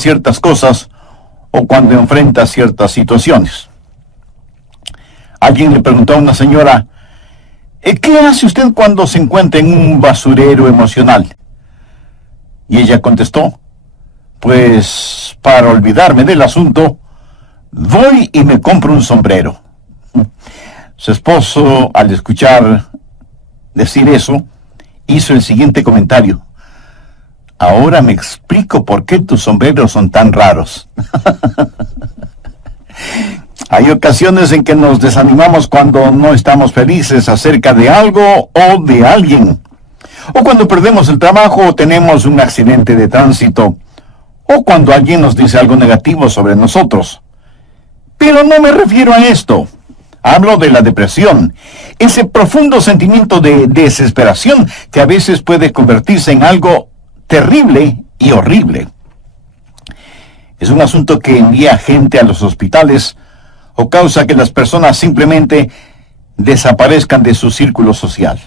ciertas cosas o cuando enfrenta ciertas situaciones. Alguien le preguntó a una señora, ¿qué hace usted cuando se encuentra en un basurero emocional? Y ella contestó, pues para olvidarme del asunto, voy y me compro un sombrero. Su esposo, al escuchar decir eso, hizo el siguiente comentario. Ahora me explico por qué tus sombreros son tan raros. Hay ocasiones en que nos desanimamos cuando no estamos felices acerca de algo o de alguien. O cuando perdemos el trabajo o tenemos un accidente de tránsito. O cuando alguien nos dice algo negativo sobre nosotros. Pero no me refiero a esto. Hablo de la depresión, ese profundo sentimiento de desesperación que a veces puede convertirse en algo terrible y horrible. Es un asunto que envía gente a los hospitales o causa que las personas simplemente desaparezcan de su círculo social.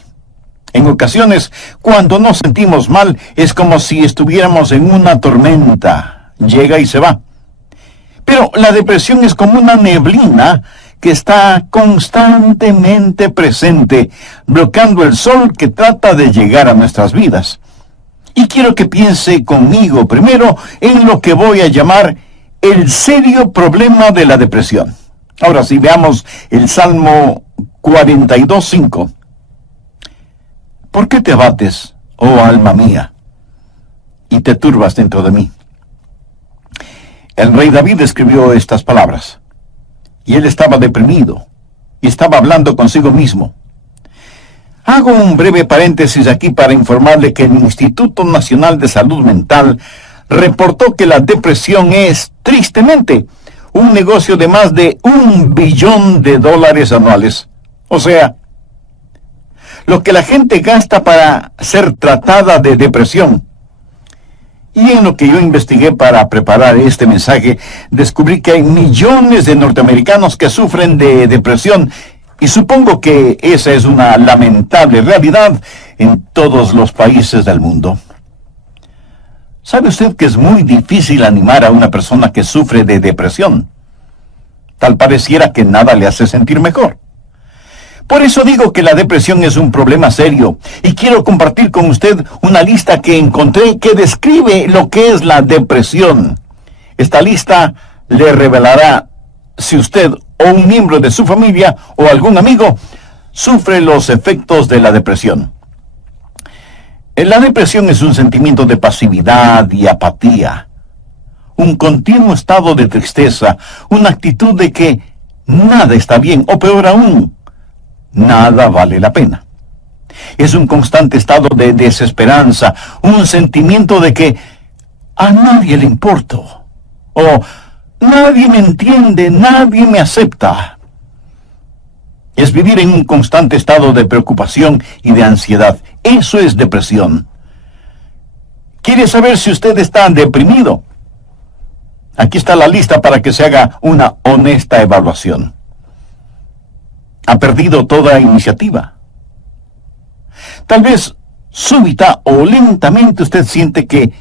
En ocasiones, cuando nos sentimos mal, es como si estuviéramos en una tormenta. Llega y se va. Pero la depresión es como una neblina que está constantemente presente, bloqueando el sol que trata de llegar a nuestras vidas. Y quiero que piense conmigo primero en lo que voy a llamar el serio problema de la depresión. Ahora sí, veamos el Salmo 42:5. ¿Por qué te abates, oh alma mía, y te turbas dentro de mí? El rey David escribió estas palabras. Y él estaba deprimido, y estaba hablando consigo mismo. Hago un breve paréntesis aquí para informarle que el Instituto Nacional de Salud Mental reportó que la depresión es, tristemente, un negocio de más de $1 billón anuales. O sea, lo que la gente gasta para ser tratada de depresión. Y en lo que yo investigué para preparar este mensaje, descubrí que hay millones de norteamericanos que sufren de depresión, y supongo que esa es una lamentable realidad en todos los países del mundo. ¿Sabe usted que es muy difícil animar a una persona que sufre de depresión? Tal pareciera que nada le hace sentir mejor. Por eso digo que la depresión es un problema serio, y quiero compartir con usted una lista que encontré que describe lo que es la depresión. Esta lista le revelará si usted o un miembro de su familia o algún amigo sufre los efectos de la depresión. La depresión es un sentimiento de pasividad y apatía, un continuo estado de tristeza, una actitud de que nada está bien, o peor aún, nada vale la pena. Es un constante estado de desesperanza, un sentimiento de que a nadie le importo, o nadie me entiende, nadie me acepta. Es vivir en un constante estado de preocupación y de ansiedad. Eso es depresión. ¿Quiere saber si usted está deprimido? Aquí está la lista para que se haga una honesta evaluación. ¿Ha perdido toda iniciativa? Tal vez súbita o lentamente usted siente que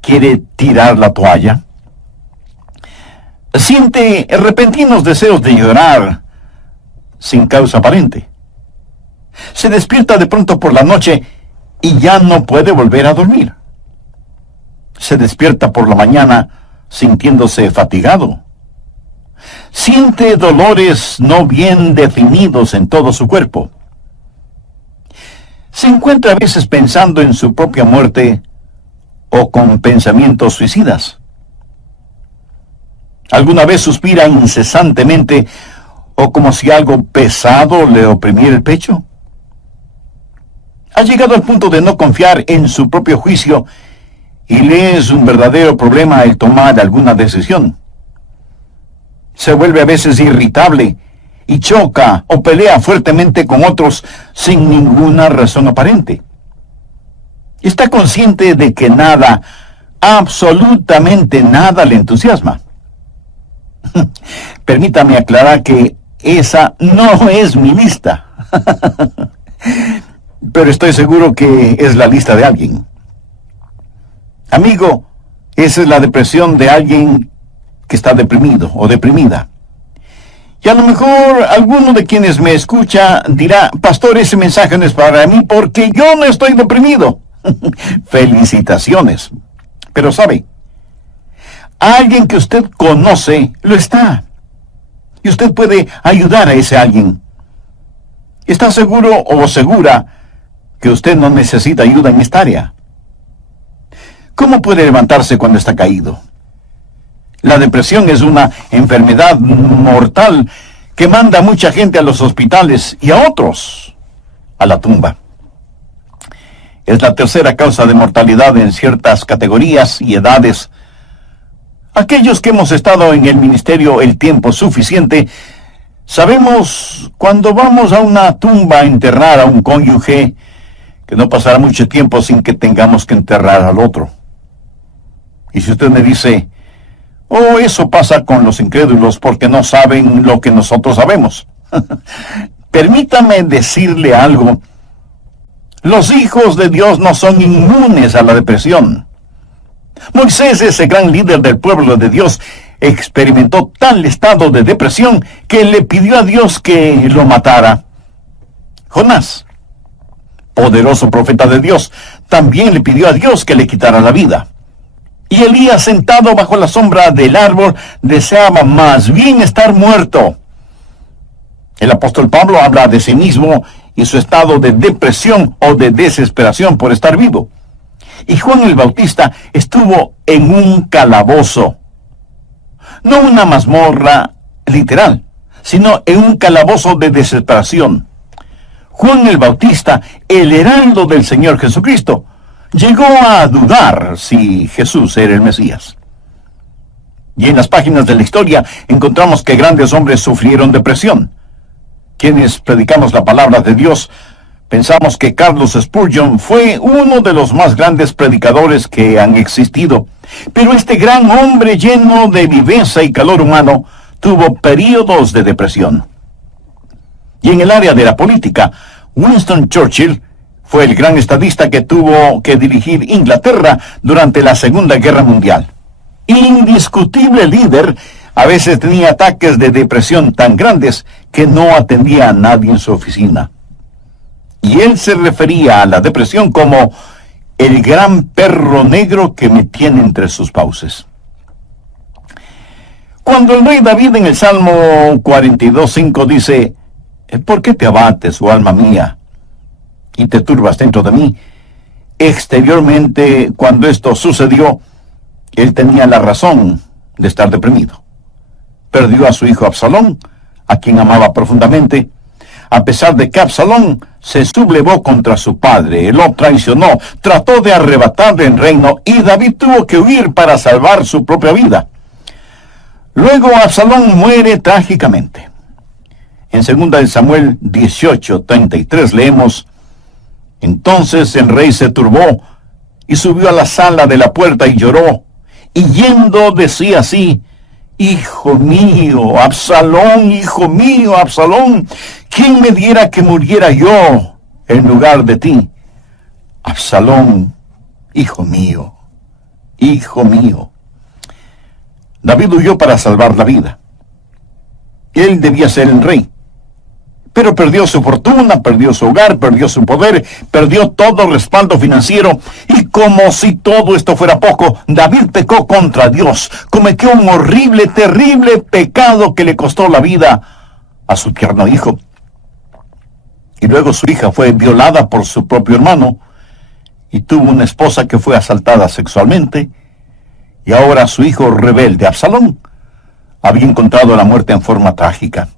quiere tirar la toalla. Siente repentinos deseos de llorar sin causa aparente. Se despierta de pronto por la noche y ya no puede volver a dormir. Se despierta por la mañana sintiéndose fatigado. Siente dolores no bien definidos en todo su cuerpo. Se encuentra a veces pensando en su propia muerte o con pensamientos suicidas. ¿Alguna vez suspira incesantemente o como si algo pesado le oprimiera el pecho? ¿Ha llegado al punto de no confiar en su propio juicio y le es un verdadero problema el tomar alguna decisión? Se vuelve a veces irritable y choca o pelea fuertemente con otros sin ninguna razón aparente. Está consciente de que nada, absolutamente nada le entusiasma. Permítame aclarar que esa no es mi lista. Pero estoy seguro que es la lista de alguien. Amigo, Esa es la depresión de alguien que está deprimido o deprimida. Y a lo mejor alguno de quienes me escucha dirá, pastor, ese mensaje no es para mí porque yo no estoy deprimido. Felicitaciones. Pero sabe, alguien que usted conoce lo está. Y usted puede ayudar a ese alguien. ¿Está seguro o segura que usted no necesita ayuda en esta área? ¿Cómo puede levantarse cuando está caído? La depresión es una enfermedad mortal que manda a mucha gente a los hospitales y a otros a la tumba. Es la tercera causa de mortalidad en ciertas categorías y edades. Aquellos que hemos estado en el ministerio el tiempo suficiente, sabemos cuando vamos a una tumba a enterrar a un cónyuge, que no pasará mucho tiempo sin que tengamos que enterrar al otro. Y si usted me dice, oh, eso pasa con los incrédulos porque no saben lo que nosotros sabemos. Permítame decirle algo. Los hijos de Dios no son inmunes a la depresión. Moisés, ese gran líder del pueblo de Dios, experimentó tal estado de depresión que le pidió a Dios que lo matara. Jonás, poderoso profeta de Dios, también le pidió a Dios que le quitara la vida. Y Elías, sentado bajo la sombra del árbol, deseaba más bien estar muerto. El apóstol Pablo habla de sí mismo y su estado de depresión o de desesperación por estar vivo. Y Juan el Bautista estuvo en un calabozo. No una mazmorra literal, sino en un calabozo de desesperación. Juan el Bautista, el heraldo del Señor Jesucristo, llegó a dudar si Jesús era el Mesías. Y en las páginas de la historia encontramos que grandes hombres sufrieron depresión. Quienes predicamos la palabra de Dios, pensamos que Carlos Spurgeon fue uno de los más grandes predicadores que han existido. Pero este gran hombre lleno de viveza y calor humano tuvo períodos de depresión. Y en el área de la política, Winston Churchill fue el gran estadista que tuvo que dirigir Inglaterra durante la Segunda Guerra Mundial. Indiscutible líder, a veces tenía ataques de depresión tan grandes que no atendía a nadie en su oficina. Y él se refería a la depresión como el gran perro negro que me tiene entre sus fauces. Cuando el rey David en el Salmo 42:5 dice, ¿por qué te abates, oh alma mía, y te turbas dentro de mí? Exteriormente, cuando esto sucedió, él tenía la razón de estar deprimido. Perdió a su hijo Absalón, a quien amaba profundamente, a pesar de que Absalón se sublevó contra su padre, lo traicionó, trató de arrebatarle el reino, y David tuvo que huir para salvar su propia vida. Luego Absalón muere trágicamente. En 2 Samuel 18:33 leemos, entonces el rey se turbó y subió a la sala de la puerta y lloró, y yendo decía así, hijo mío, Absalón, ¿quién me diera que muriera yo en lugar de ti? Absalón, hijo mío, hijo mío. David huyó para salvar la vida. Él debía ser el rey. Pero perdió su fortuna, perdió su hogar, perdió su poder, perdió todo respaldo financiero. Y como si todo esto fuera poco, David pecó contra Dios. Cometió un horrible, terrible pecado que le costó la vida a su tierno hijo. Y luego su hija fue violada por su propio hermano y tuvo una esposa que fue asaltada sexualmente. Y ahora su hijo rebelde, Absalón, había encontrado la muerte en forma trágica.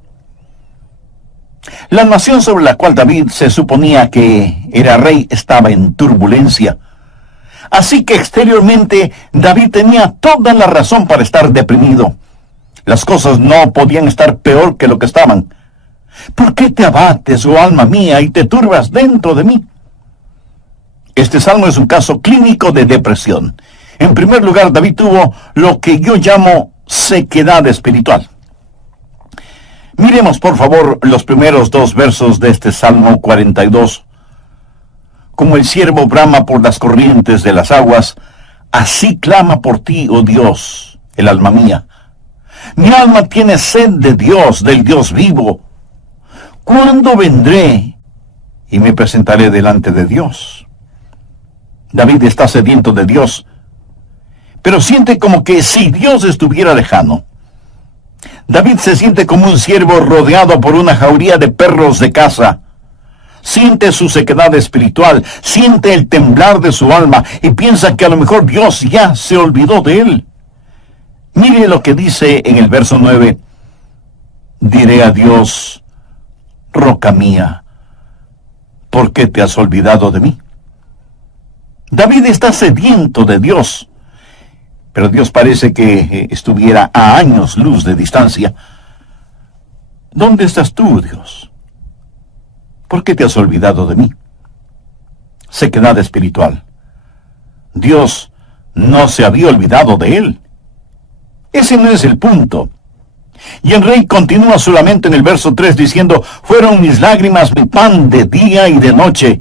La nación sobre la cual David se suponía que era rey estaba en turbulencia. Así que exteriormente David tenía toda la razón para estar deprimido. Las cosas no podían estar peor que lo que estaban. ¿Por qué te abates, oh alma mía, y te turbas dentro de mí? Este salmo es un caso clínico de depresión. En primer lugar, David tuvo lo que yo llamo sequedad espiritual. Miremos, por favor, los primeros 2 versos de este Salmo 42. Como el ciervo brama por las corrientes de las aguas, Así clama por ti, oh Dios, el alma mía. Mi alma tiene sed de Dios, del Dios vivo. ¿Cuándo vendré y me presentaré delante de Dios? David está sediento de Dios, pero siente como que si Dios estuviera lejano. David se siente como un ciervo rodeado por una jauría de perros de caza. Siente su sequedad espiritual, siente el temblar de su alma y piensa que a lo mejor Dios ya se olvidó de él. Mire lo que dice en el verso 9. Diré a Dios, roca mía, ¿por qué te has olvidado de mí? David está sediento de Dios, pero Dios parece que estuviera a años luz de distancia. ¿Dónde estás tú, Dios? ¿Por qué te has olvidado de mí? Sequedad espiritual. Dios no se había olvidado de él. Ese no es el punto. Y el rey continúa su lamento en el verso 3 diciendo, fueron mis lágrimas mi pan de día y de noche.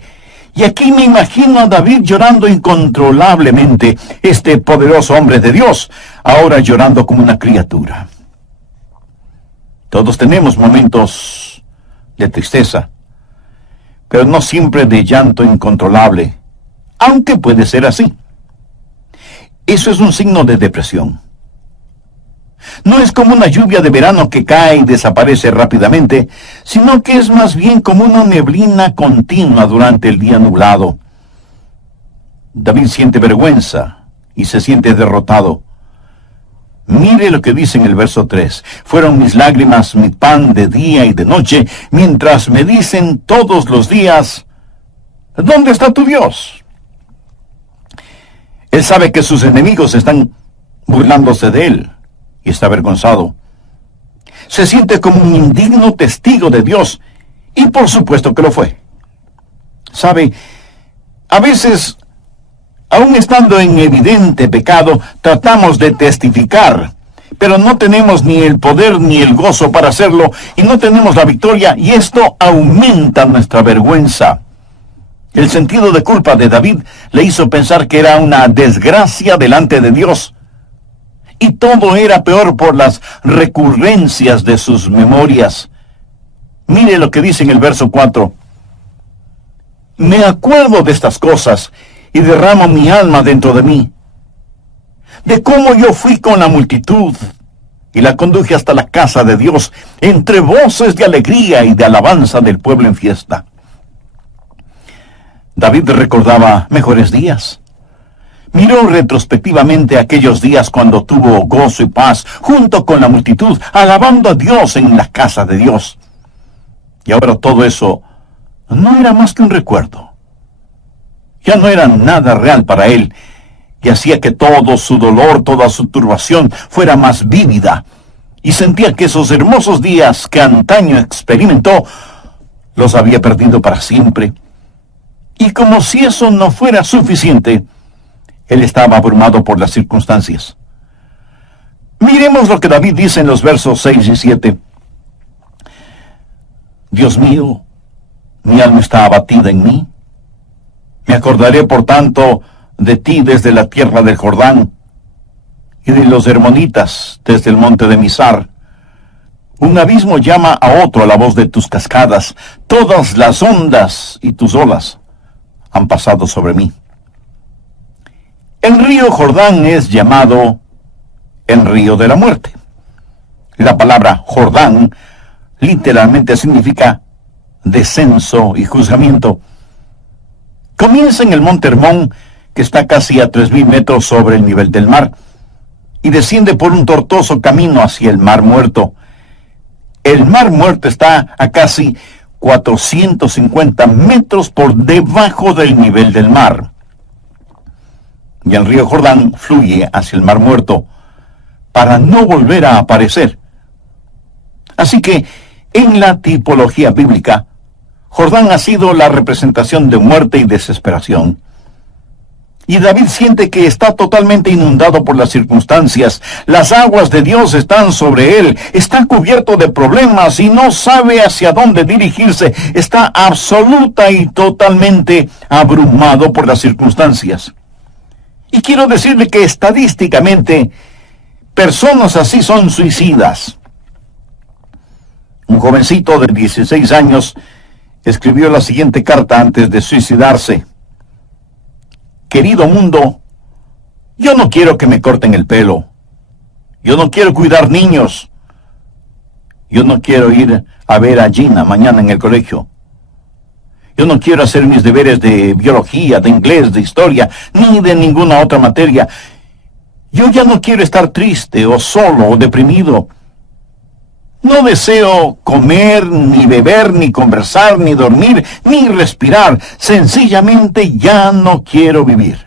Y aquí me imagino a David llorando incontrolablemente, este poderoso hombre de Dios, ahora llorando como una criatura. Todos tenemos momentos de tristeza, pero no siempre de llanto incontrolable, aunque puede ser así. Eso es un signo de depresión. No es como una lluvia de verano que cae y desaparece rápidamente, sino que es más bien como una neblina continua durante el día nublado. David siente vergüenza y se siente derrotado. Mire lo que dice en el verso 3. Fueron mis lágrimas mi pan de día y de noche, mientras me dicen todos los días, ¿dónde está tu Dios? Él sabe que sus enemigos están burlándose de él y está avergonzado. Se siente como un indigno testigo de Dios, y por supuesto que lo fue. Sabe, a veces, aun estando en evidente pecado, tratamos de testificar, pero no tenemos ni el poder ni el gozo para hacerlo, y no tenemos la victoria, y esto aumenta nuestra vergüenza. El sentido de culpa de David le hizo pensar que era una desgracia delante de Dios, y todo era peor por las recurrencias de sus memorias. Mire lo que dice en el verso 4. Me acuerdo de estas cosas y derramo mi alma dentro de mí, de cómo yo fui con la multitud y la conduje hasta la casa de Dios, entre voces de alegría y de alabanza del pueblo en fiesta. David recordaba mejores días. Miró retrospectivamente aquellos días cuando tuvo gozo y paz junto con la multitud, alabando a Dios en la casa de Dios. Y ahora todo eso no era más que un recuerdo. Ya no era nada real para él, y hacía que todo su dolor, toda su turbación fuera más vívida, y sentía que esos hermosos días que antaño experimentó, los había perdido para siempre. Y como si eso no fuera suficiente, él estaba abrumado por las circunstancias. Miremos lo que David dice en los versos 6 y 7. Dios mío, mi alma está abatida en mí. Me acordaré, por tanto, de ti desde la tierra del Jordán, y de los hermonitas desde el monte de Mizar. Un abismo llama a otro a la voz de tus cascadas. Todas las ondas y tus olas han pasado sobre mí. El río Jordán es llamado el río de la muerte. La palabra Jordán literalmente significa descenso y juzgamiento. Comienza en el monte Hermón, que está casi a 3.000 metros sobre el nivel del mar, y desciende por un tortuoso camino hacia el Mar Muerto. El Mar Muerto está a casi 450 metros por debajo del nivel del mar. Y el río Jordán fluye hacia el Mar Muerto para no volver a aparecer. Así que, en la tipología bíblica, Jordán ha sido la representación de muerte y desesperación. Y David siente que está totalmente inundado por las circunstancias. Las aguas de Dios están sobre él. Está cubierto de problemas y no sabe hacia dónde dirigirse. Está absoluta y totalmente abrumado por las circunstancias. Y quiero decirle que estadísticamente, personas así son suicidas. Un jovencito de 16 años escribió la siguiente carta antes de suicidarse. Querido mundo, yo no quiero que me corten el pelo. Yo no quiero cuidar niños. Yo no quiero ir a ver a Gina mañana en el colegio. Yo no quiero hacer mis deberes de biología, de inglés, de historia, ni de ninguna otra materia. Yo ya no quiero estar triste o solo o deprimido. No deseo comer, ni beber, ni conversar, ni dormir, ni respirar. Sencillamente ya no quiero vivir.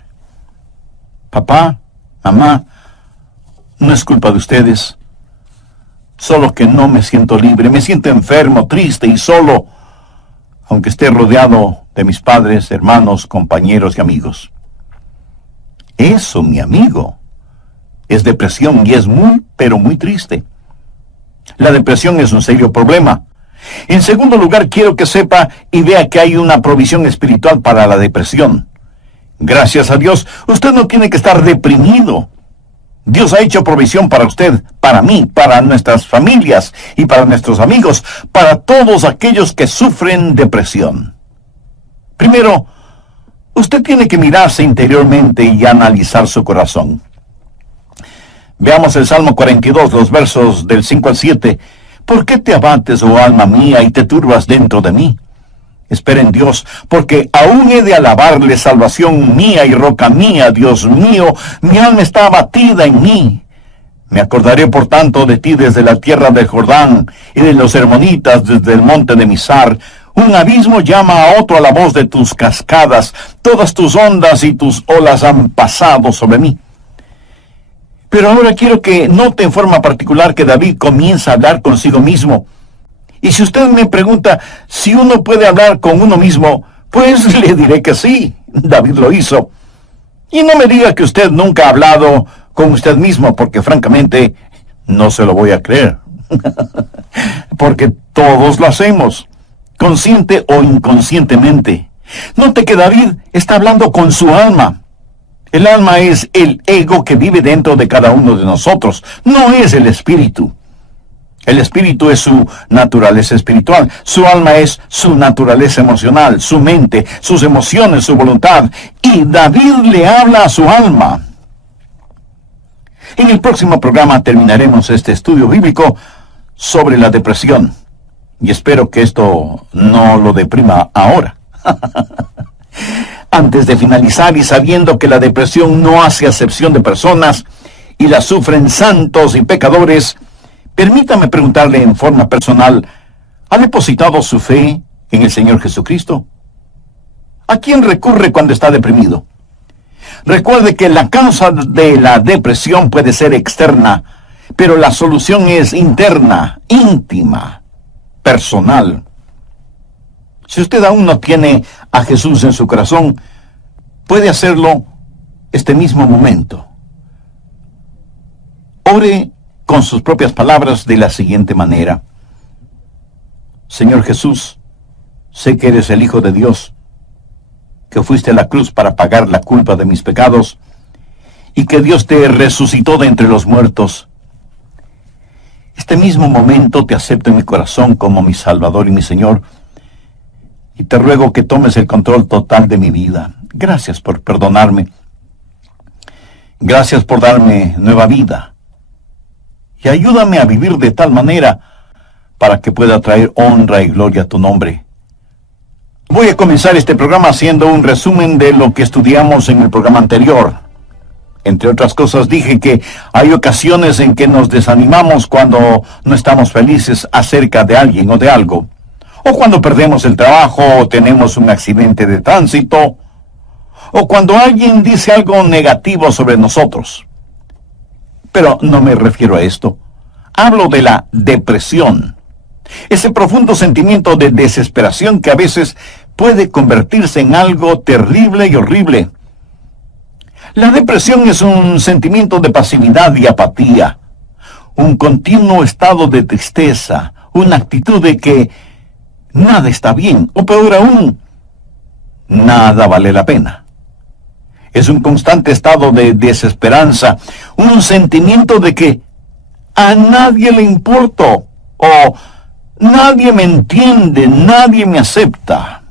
Papá, mamá, no es culpa de ustedes. Solo que no me siento libre, me siento enfermo, triste y solo, aunque esté rodeado de mis padres, hermanos, compañeros y amigos. Eso, mi amigo, es depresión y es muy, pero muy triste. La depresión es un serio problema. En segundo lugar, quiero que sepa y vea que hay una provisión espiritual para la depresión. Gracias a Dios, usted no tiene que estar deprimido. Dios ha hecho provisión para usted, para mí, para nuestras familias y para nuestros amigos, para todos aquellos que sufren depresión. Primero, usted tiene que mirarse interiormente y analizar su corazón. Veamos el Salmo 42, los versos del 5 al 7. ¿Por qué te abates, oh alma mía, y te turbas dentro de mí? Espera en Dios, porque aún he de alabarle, salvación mía y roca mía, Dios mío, mi alma está abatida en mí. Me acordaré por tanto de ti desde la tierra del Jordán, y de los hermonitas desde el monte de Mizar. Un abismo llama a otro a la voz de tus cascadas, todas tus ondas y tus olas han pasado sobre mí. Pero ahora quiero que note en forma particular que David comienza a hablar consigo mismo. Y si usted me pregunta si uno puede hablar con uno mismo, pues le diré que sí, David lo hizo. Y no me diga que usted nunca ha hablado con usted mismo, porque francamente no se lo voy a creer. Porque todos lo hacemos, consciente o inconscientemente. Note que David está hablando con su alma. El alma es el ego que vive dentro de cada uno de nosotros, no es el espíritu. El espíritu es su naturaleza espiritual, su alma es su naturaleza emocional, su mente, sus emociones, su voluntad. Y David le habla a su alma. En el próximo programa terminaremos este estudio bíblico sobre la depresión. Y espero que esto no lo deprima ahora. Antes de finalizar y sabiendo que la depresión no hace acepción de personas y la sufren santos y pecadores, permítame preguntarle en forma personal, ¿ha depositado su fe en el Señor Jesucristo? ¿A quién recurre cuando está deprimido? Recuerde que la causa de la depresión puede ser externa, pero la solución es interna, íntima, personal. Si usted aún no tiene a Jesús en su corazón, puede hacerlo este mismo momento. Ore con sus propias palabras de la siguiente manera. Señor Jesús, sé que eres el Hijo de Dios, que fuiste a la cruz para pagar la culpa de mis pecados, y que Dios te resucitó de entre los muertos. Este mismo momento te acepto en mi corazón como mi Salvador y mi Señor, y te ruego que tomes el control total de mi vida. Gracias por perdonarme. Gracias por darme nueva vida. Y ayúdame a vivir de tal manera para que pueda traer honra y gloria a tu nombre. Voy a comenzar este programa haciendo un resumen de lo que estudiamos en el programa anterior. Entre otras cosas dije que hay ocasiones en que nos desanimamos cuando no estamos felices acerca de alguien o de algo. O cuando perdemos el trabajo, o tenemos un accidente de tránsito, o cuando alguien dice algo negativo sobre nosotros. Pero no me refiero a esto. Hablo de la depresión. Ese profundo sentimiento de desesperación que a veces puede convertirse en algo terrible y horrible. La depresión es un sentimiento de pasividad y apatía, un continuo estado de tristeza, una actitud de que nada está bien, o peor aún, nada vale la pena. Es un constante estado de desesperanza, un sentimiento de que a nadie le importo, o nadie me entiende, nadie me acepta.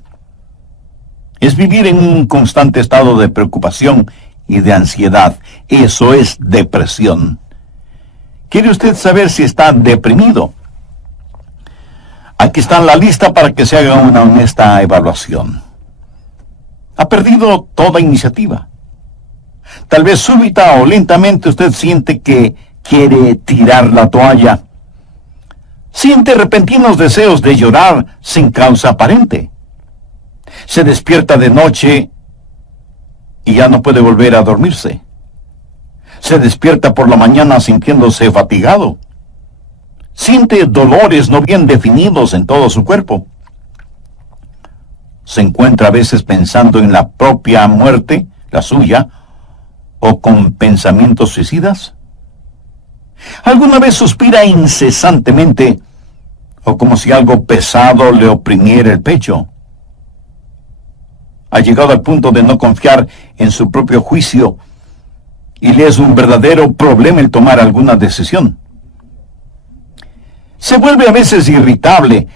Es vivir en un constante estado de preocupación y de ansiedad. Eso es depresión. ¿Quiere usted saber si está deprimido? Aquí está la lista para que se haga una honesta evaluación. Ha perdido toda iniciativa. Tal vez súbita o lentamente usted siente que quiere tirar la toalla. Siente repentinos deseos de llorar sin causa aparente. Se despierta de noche y ya no puede volver a dormirse. Se despierta por la mañana sintiéndose fatigado. Siente dolores no bien definidos en todo su cuerpo. Se encuentra a veces pensando en la propia muerte, la suya, o con pensamientos suicidas. ¿Alguna vez suspira incesantemente o como si algo pesado le oprimiera el pecho? Ha llegado al punto de no confiar en su propio juicio y le es un verdadero problema el tomar alguna decisión. Se vuelve a veces irritable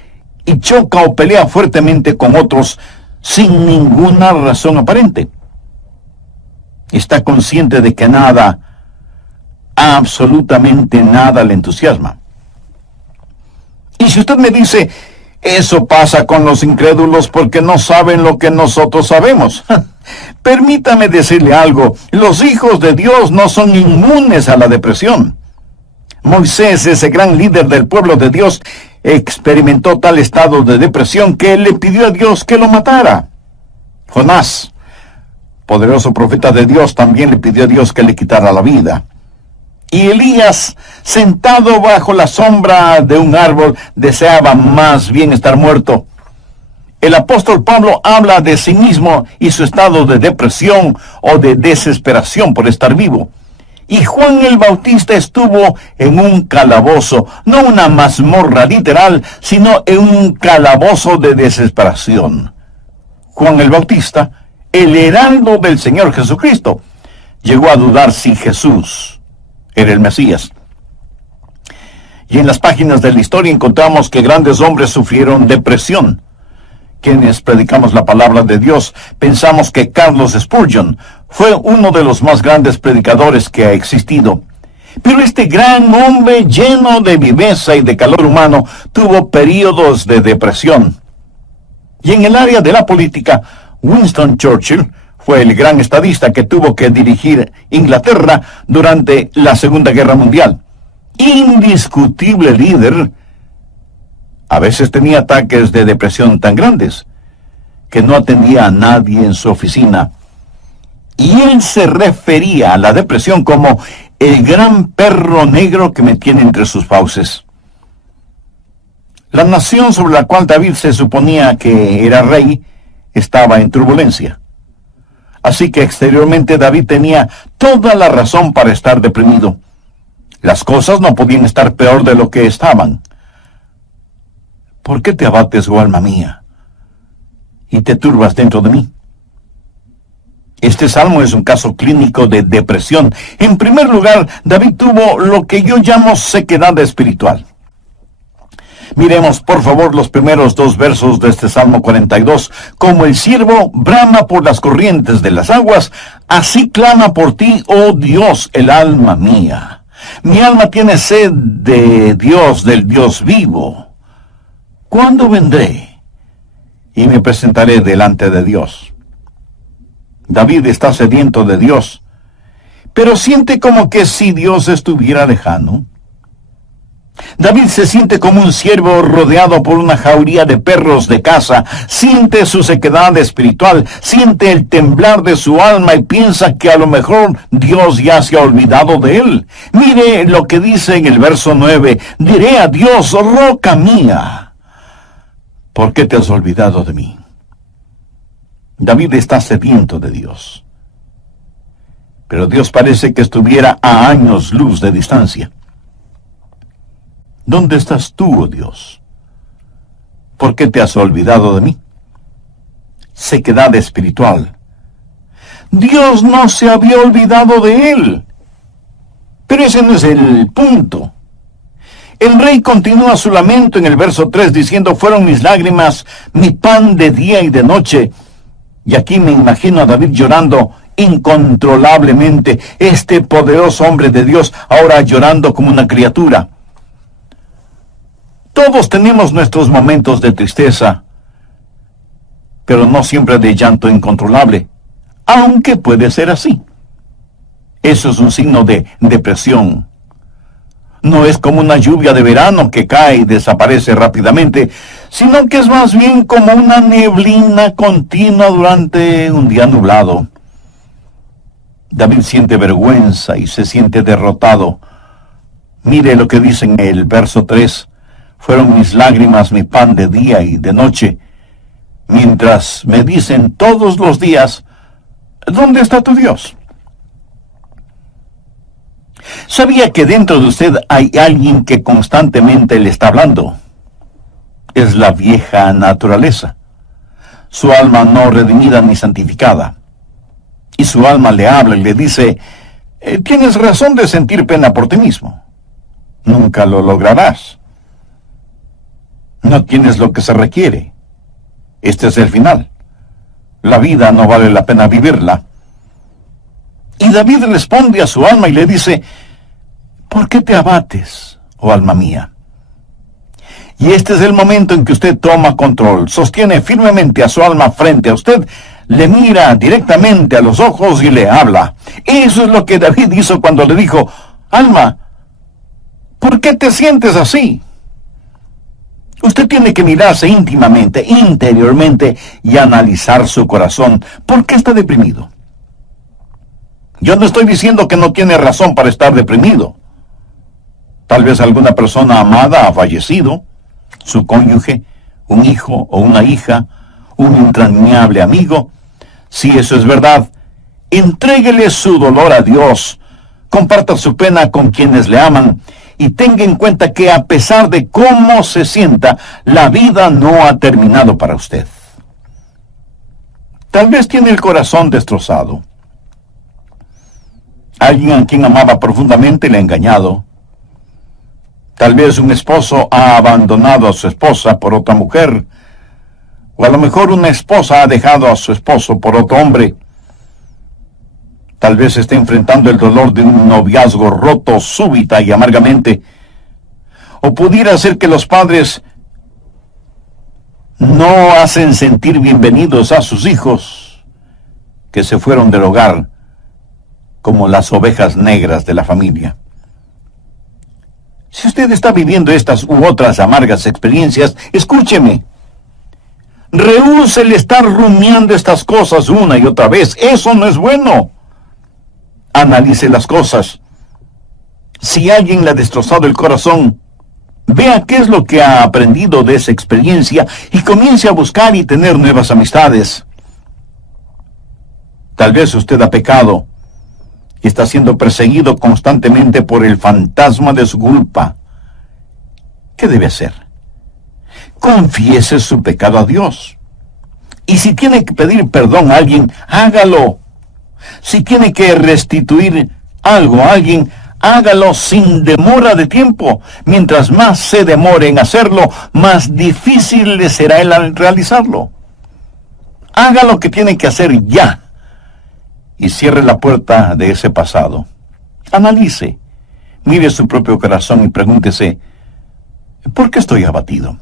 y choca o pelea fuertemente con otros sin ninguna razón aparente. Está consciente de que nada, absolutamente nada le entusiasma. Y si usted me dice, eso pasa con los incrédulos porque no saben lo que nosotros sabemos. Permítame decirle algo, los hijos de Dios no son inmunes a la depresión. Moisés, ese gran líder del pueblo de Dios, experimentó tal estado de depresión que él le pidió a Dios que lo matara. Jonás, poderoso profeta de Dios, también le pidió a Dios que le quitara la vida. Y Elías, sentado bajo la sombra de un árbol, deseaba más bien estar muerto. El apóstol Pablo habla de sí mismo y su estado de depresión o de desesperación por estar vivo. Y Juan el Bautista estuvo en un calabozo, no una mazmorra literal, sino en un calabozo de desesperación. Juan el Bautista, el heraldo del Señor Jesucristo, llegó a dudar si Jesús era el Mesías. Y en las páginas de la historia encontramos que grandes hombres sufrieron depresión. Quienes predicamos la palabra de Dios, pensamos que Carlos Spurgeon fue uno de los más grandes predicadores que ha existido. Pero este gran hombre lleno de viveza y de calor humano tuvo períodos de depresión. Y en el área de la política, Winston Churchill fue el gran estadista que tuvo que dirigir Inglaterra durante la Segunda Guerra Mundial. Indiscutible líder. A veces tenía ataques de depresión tan grandes que no atendía a nadie en su oficina. Y él se refería a la depresión como el gran perro negro que me tiene entre sus fauces. La nación sobre la cual David se suponía que era rey estaba en turbulencia. Así que exteriormente David tenía toda la razón para estar deprimido. Las cosas no podían estar peor de lo que estaban. ¿Por qué te abates, oh alma mía, y te turbas dentro de mí? Este salmo es un caso clínico de depresión. En primer lugar, David tuvo lo que yo llamo sequedad espiritual. Miremos, por favor, los primeros 2 versos de este Salmo 42. Como el ciervo brama por las corrientes de las aguas, así clama por ti, oh Dios, el alma mía. Mi alma tiene sed de Dios, del Dios vivo. ¿Cuándo vendré y me presentaré delante de Dios? David está sediento de Dios, pero siente como que si Dios estuviera lejano. David se siente como un ciervo rodeado por una jauría de perros de caza, siente su sequedad espiritual, siente el temblar de su alma y piensa que a lo mejor Dios ya se ha olvidado de él. Mire lo que dice en el verso 9, diré a Dios, roca mía, ¿por qué te has olvidado de mí? David está sediento de Dios, pero Dios parece que estuviera a años luz de distancia. ¿Dónde estás tú, oh Dios? ¿Por qué te has olvidado de mí? Sequedad espiritual. Dios no se había olvidado de él. Pero ese no es el punto. El rey continúa su lamento en el verso 3 diciendo: fueron mis lágrimas, mi pan de día y de noche. Y aquí me imagino a David llorando incontrolablemente, este poderoso hombre de Dios ahora llorando como una criatura. Todos tenemos nuestros momentos de tristeza, pero no siempre de llanto incontrolable, aunque puede ser así. Eso es un signo de depresión. No es como una lluvia de verano que cae y desaparece rápidamente, sino que es más bien como una neblina continua durante un día nublado. David siente vergüenza y se siente derrotado. Mire lo que dice en el verso 3. Fueron mis lágrimas mi pan de día y de noche, mientras me dicen todos los días: ¿dónde está tu Dios? ¿Sabía que dentro de usted hay alguien que constantemente le está hablando? Es la vieja naturaleza, su alma no redimida ni santificada. Y su alma le habla y le dice: tienes razón de sentir pena por ti mismo. Nunca lo lograrás. No tienes lo que se requiere. Este es el final. La vida no vale la pena vivirla. Y David responde a su alma y le dice: ¿por qué te abates, oh alma mía? Y este es el momento en que usted toma control, sostiene firmemente a su alma frente a usted, le mira directamente a los ojos y le habla. Eso es lo que David hizo cuando le dijo: alma, ¿por qué te sientes así? Usted tiene que mirarse íntimamente, interiormente, y analizar su corazón. ¿Por qué está deprimido? Yo no estoy diciendo que no tiene razón para estar deprimido. Tal vez alguna persona amada ha fallecido, su cónyuge, un hijo o una hija, un entrañable amigo. Si eso es verdad, entréguele su dolor a Dios, comparta su pena con quienes le aman, y tenga en cuenta que a pesar de cómo se sienta, la vida no ha terminado para usted. Tal vez tiene el corazón destrozado. Alguien a quien amaba profundamente le ha engañado. Tal vez un esposo ha abandonado a su esposa por otra mujer, o a lo mejor una esposa ha dejado a su esposo por otro hombre. Tal vez esté enfrentando el dolor de un noviazgo roto súbita y amargamente. O pudiera ser que los padres no hacen sentir bienvenidos a sus hijos que se fueron del hogar como las ovejas negras de la familia. Si usted está viviendo estas u otras amargas experiencias, escúcheme. Rehúse el estar rumiando estas cosas una y otra vez. Eso no es bueno. Analice las cosas. Si alguien le ha destrozado el corazón, vea qué es lo que ha aprendido de esa experiencia y comience a buscar y tener nuevas amistades. Tal vez usted ha pecado y está siendo perseguido constantemente por el fantasma de su culpa. ¿Qué debe hacer? Confiese su pecado a Dios. Y si tiene que pedir perdón a alguien, hágalo. Si tiene que restituir algo a alguien, hágalo sin demora de tiempo. Mientras más se demore en hacerlo, más difícil le será el realizarlo. Haga lo que tiene que hacer ya. Y cierre la puerta de ese pasado. Analice, mire su propio corazón y pregúntese: ¿por qué estoy abatido?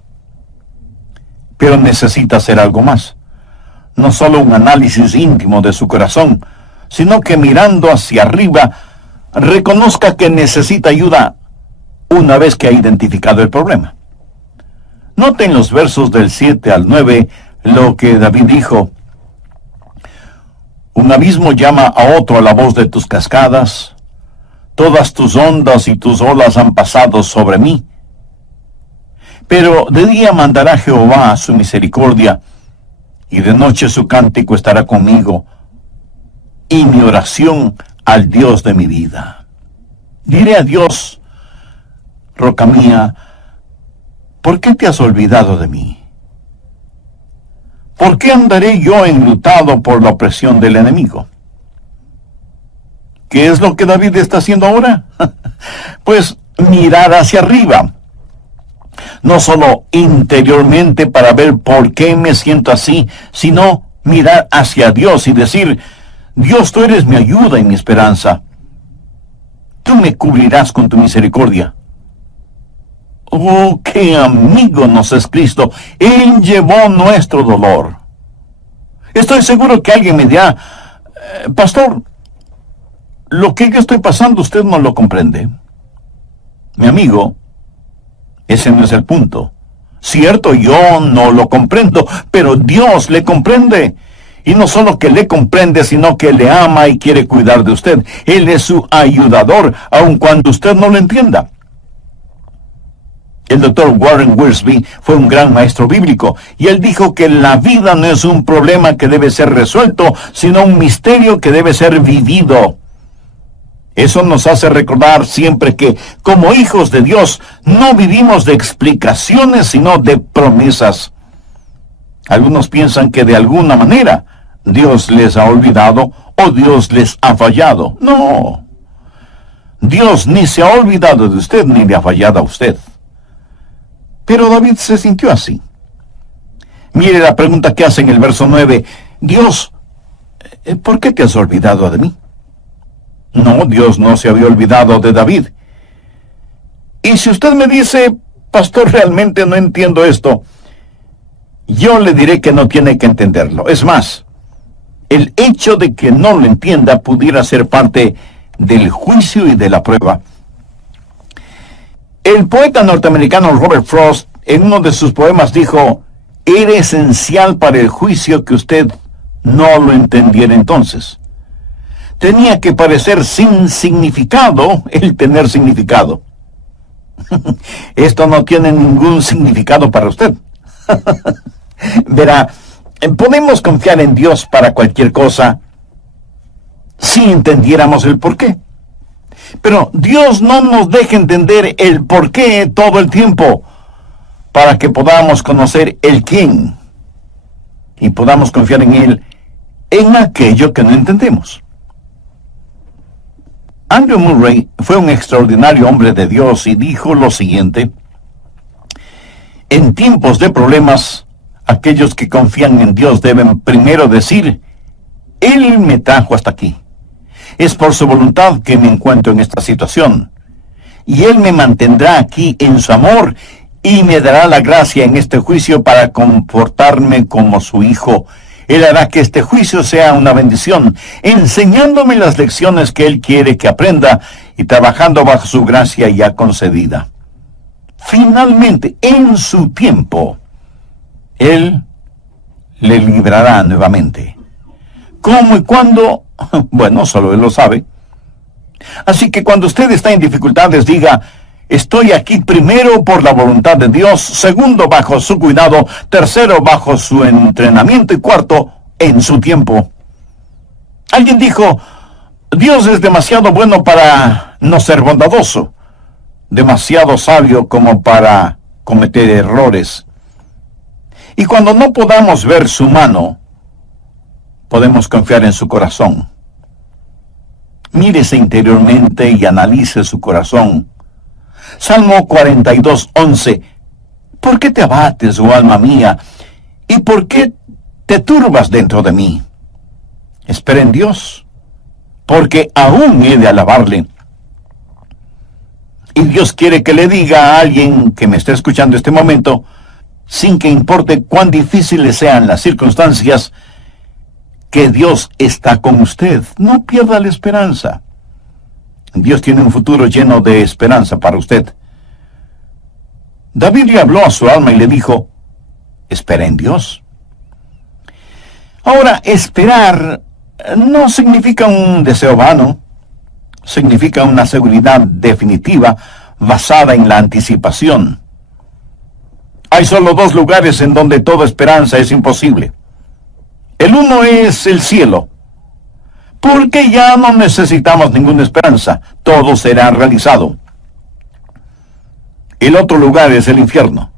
Pero necesita hacer algo más. No solo un análisis íntimo de su corazón, sino que mirando hacia arriba, reconozca que necesita ayuda una vez que ha identificado el problema. Noten los versos del 7 al 9 lo que David dijo: un abismo llama a otro a la voz de tus cascadas, todas tus ondas y tus olas han pasado sobre mí. Pero de día mandará Jehová su misericordia, y de noche su cántico estará conmigo, y mi oración al Dios de mi vida. Diré a Dios: roca mía, ¿por qué te has olvidado de mí? ¿Por qué andaré yo enlutado por la opresión del enemigo? ¿qué es lo que David está haciendo ahora? Pues mirar hacia arriba. No solo interiormente para ver por qué me siento así, sino mirar hacia Dios y decir, Dios, tú eres mi ayuda y mi esperanza. Tú me cubrirás con tu misericordia. Oh, qué amigo nos es Cristo. Él llevó nuestro dolor. Estoy seguro que alguien me dirá, pastor, lo que yo estoy pasando usted no lo comprende. Mi amigo, ese no es el punto. Cierto, yo no lo comprendo, pero Dios le comprende. Y no solo que le comprende, sino que le ama y quiere cuidar de usted. Él es su ayudador, aun cuando usted no lo entienda. El doctor Warren Wiersbe fue un gran maestro bíblico, y él dijo que la vida no es un problema que debe ser resuelto, sino un misterio que debe ser vivido. Eso nos hace recordar siempre que, como hijos de Dios, no vivimos de explicaciones, sino de promesas. Algunos piensan que de alguna manera Dios les ha olvidado o Dios les ha fallado. No. Dios ni se ha olvidado de usted ni le ha fallado a usted. Pero David se sintió así. Mire la pregunta que hace en el verso 9. Dios, ¿por qué te has olvidado de mí? No, Dios no se había olvidado de David. Y si usted me dice, pastor, realmente no entiendo esto, yo le diré que no tiene que entenderlo. Es más, el hecho de que no lo entienda pudiera ser parte del juicio y de la prueba. El poeta norteamericano Robert Frost, en uno de sus poemas, dijo, era esencial para el juicio que usted no lo entendiera entonces. Tenía que parecer sin significado el tener significado. Esto no tiene ningún significado para usted. Verá, podemos confiar en Dios para cualquier cosa si entendiéramos el porqué. Pero Dios no nos deja entender el porqué todo el tiempo para que podamos conocer el quién y podamos confiar en Él en aquello que no entendemos. Andrew Murray fue un extraordinario hombre de Dios y dijo lo siguiente: en tiempos de problemas, aquellos que confían en Dios deben primero decir, Él me trajo hasta aquí. Es por su voluntad que me encuentro en esta situación. Y Él me mantendrá aquí en su amor y me dará la gracia en este juicio para comportarme como su hijo. Él hará que este juicio sea una bendición, enseñándome las lecciones que Él quiere que aprenda y trabajando bajo su gracia ya concedida. Finalmente, en su tiempo, Él le librará nuevamente. ¿Cómo y cuándo? Bueno, solo Él lo sabe. Así que cuando usted está en dificultades, diga, estoy aquí primero por la voluntad de Dios, segundo bajo su cuidado, tercero bajo su entrenamiento y cuarto en su tiempo. Alguien dijo, Dios es demasiado bueno para no ser bondadoso, demasiado sabio como para cometer errores. Y cuando no podamos ver su mano, podemos confiar en su corazón. Mírese interiormente y analice su corazón. Salmo 42:11. ¿Por qué te abates, oh alma mía? ¿Y por qué te turbas dentro de mí? Espera en Dios, porque aún he de alabarle. Y Dios quiere que le diga a alguien que me esté escuchando este momento, sin que importe cuán difíciles sean las circunstancias, que Dios está con usted. No pierda la esperanza. Dios tiene un futuro lleno de esperanza para usted. David le habló a su alma y le dijo, espera en Dios. Ahora, esperar no significa un deseo vano, significa una seguridad definitiva basada en la anticipación. Hay solo dos lugares en donde toda esperanza es imposible. El uno es el cielo, porque ya no necesitamos ninguna esperanza, todo será realizado. El otro lugar es el infierno.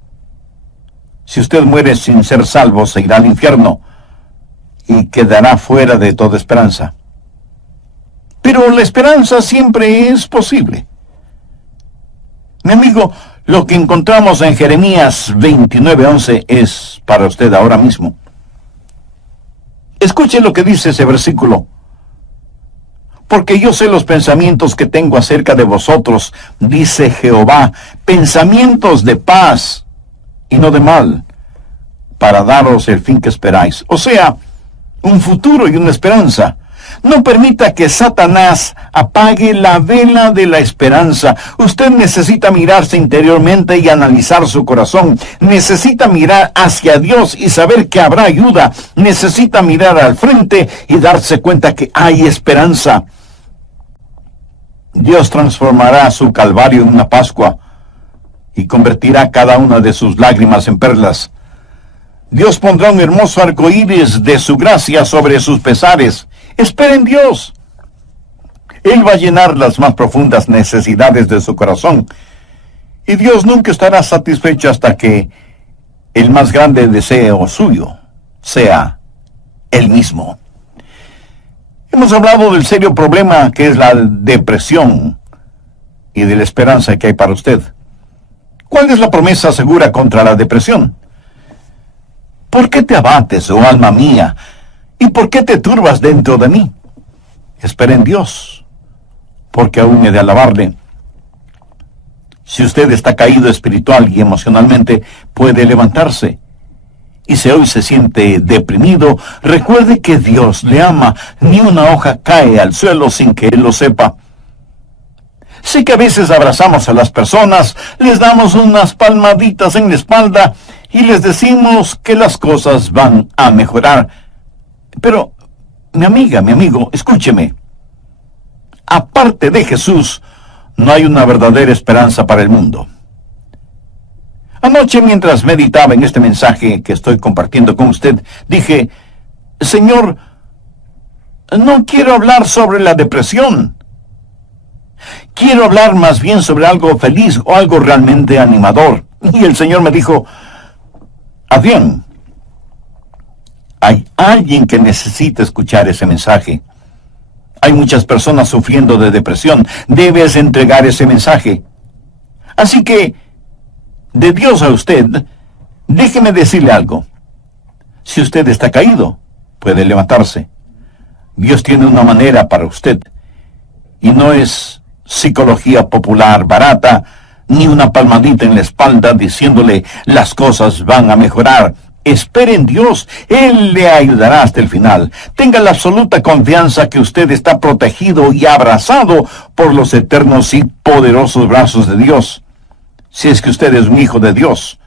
Si usted muere sin ser salvo, se irá al infierno y quedará fuera de toda esperanza. Pero la esperanza siempre es posible. Mi amigo, lo que encontramos en Jeremías 29:11 es para usted ahora mismo. Escuche lo que dice ese versículo. Porque yo sé los pensamientos que tengo acerca de vosotros, dice Jehová, pensamientos de paz y no de mal, para daros el fin que esperáis. O sea, un futuro y una esperanza. No permita que Satanás apague la vela de la esperanza. Usted necesita mirarse interiormente y analizar su corazón. Necesita mirar hacia Dios y saber que habrá ayuda. Necesita mirar al frente y darse cuenta que hay esperanza. Dios transformará su calvario en una Pascua y convertirá cada una de sus lágrimas en perlas. Dios pondrá un hermoso arco iris de su gracia sobre sus pesares. Espera en Dios. Él va a llenar las más profundas necesidades de su corazón. Y Dios nunca estará satisfecho hasta que el más grande deseo suyo sea Él mismo. Hemos hablado del serio problema que es la depresión y de la esperanza que hay para usted. ¿Cuál es la promesa segura contra la depresión? ¿Por qué te abates, oh alma mía? ¿Y por qué te turbas dentro de mí? Espera en Dios, porque aún he de alabarle. Si usted está caído espiritual y emocionalmente, puede levantarse. Y si hoy se siente deprimido, recuerde que Dios le ama. Ni una hoja cae al suelo sin que Él lo sepa. Sé que a veces abrazamos a las personas, les damos unas palmaditas en la espalda y les decimos que las cosas van a mejorar. Pero, mi amiga, mi amigo, escúcheme. Aparte de Jesús, no hay una verdadera esperanza para el mundo. Anoche, mientras meditaba en este mensaje que estoy compartiendo con usted, dije, Señor, no quiero hablar sobre la depresión. Quiero hablar más bien sobre algo feliz o algo realmente animador. Y el Señor me dijo, Adrián, hay alguien que necesita escuchar ese mensaje. Hay muchas personas sufriendo de depresión. Debes entregar ese mensaje. Así que, de Dios a usted, déjeme decirle algo. Si usted está caído, puede levantarse. Dios tiene una manera para usted. Y no es psicología popular barata, ni una palmadita en la espalda diciéndole las cosas van a mejorar. Espere en Dios, Él le ayudará hasta el final. Tenga la absoluta confianza que usted está protegido y abrazado por los eternos y poderosos brazos de Dios. Si es que usted es un hijo de Dios,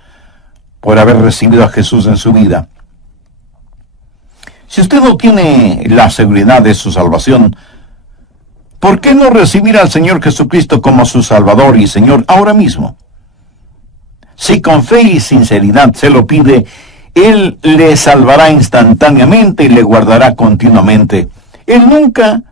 por haber recibido a Jesús en su vida. Si usted no tiene la seguridad de su salvación, ¿por qué no recibir al Señor Jesucristo como su Salvador y Señor ahora mismo? Si con fe y sinceridad se lo pide, Él le salvará instantáneamente y le guardará continuamente. Él nunca